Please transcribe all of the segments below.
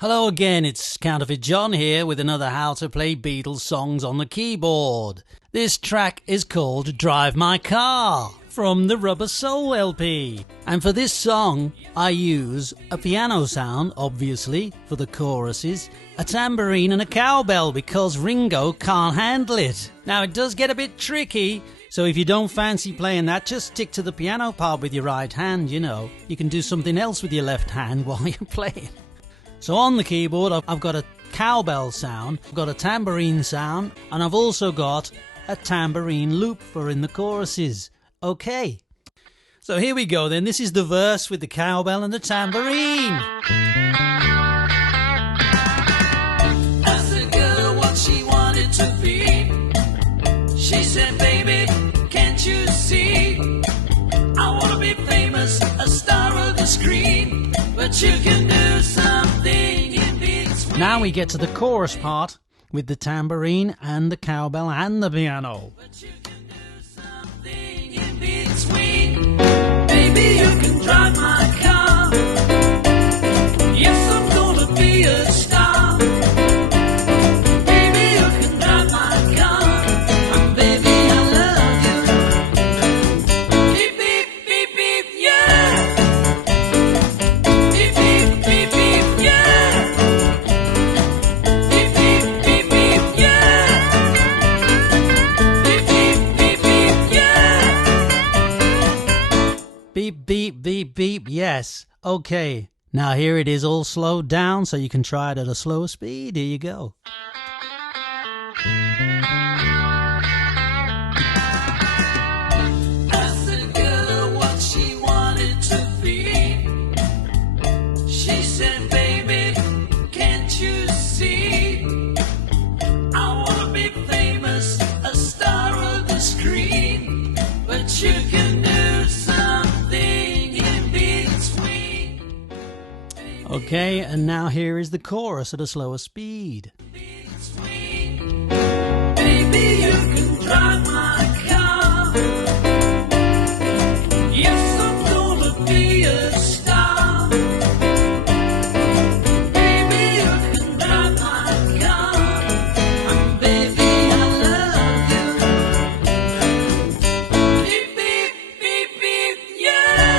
Hello again, it's Counterfeit John here with another How to Play Beatles songs on the keyboard. This track is called Drive My Car from the Rubber Soul LP. And for this song, I use a piano sound, obviously, for the choruses, a tambourine and a cowbell because Ringo can't handle it. Now it does get a bit tricky, so if you don't fancy playing that, just stick to the piano part with your right hand, you know. You can do something else with your left hand while you're playing. So on the keyboard, I've got a cowbell sound, I've got a tambourine sound, and I've also got a tambourine loop for in the choruses. Okay, so here we go then. This is the verse with the cowbell and the tambourine. Asked the girl what she wanted to be. She said, baby, can't you see? I want to be famous, a star of the screen, but you can do something in between. Now we get to the chorus part with the tambourine and the cowbell and the piano. But you can do something in between. Baby, you can drive my car. Yes, I'm gonna be a star. Baby, you can drive my car. And baby, I love you. Beep, beep, beep, beep, yeah. Beep, beep, beep, beep, yeah. Beep, beep, beep, beep, yeah. Beep, beep, beep, beep, yeah. Beep, beep, beep, beep, yes. Okay, now here it is all slowed down so you can try it at a slower speed. Here you go. Asked the girl what she wanted to be. She said, baby, can't you see? I wanna be famous, a star of the screen, but you can do something in between. Okay, and now here is the chorus at a slower speed. Between. Baby, you can drive my car. Yes, I'm gonna be a star. Baby, you can drive my car. And baby, I love you. Beep, beep, beep, beep, yeah.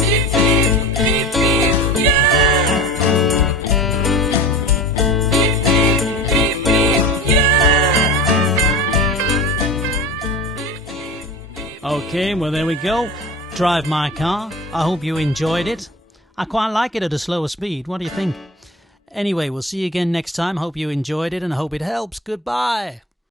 Beep, beep, beep, beep, yeah. Beep, beep, beep, beep, yeah. Okay, well there we go. Drive My Car. I hope you enjoyed it. I quite like it at a slower speed. What do you think? Anyway, we'll see you again next time. Hope you enjoyed it and hope it helps. Goodbye.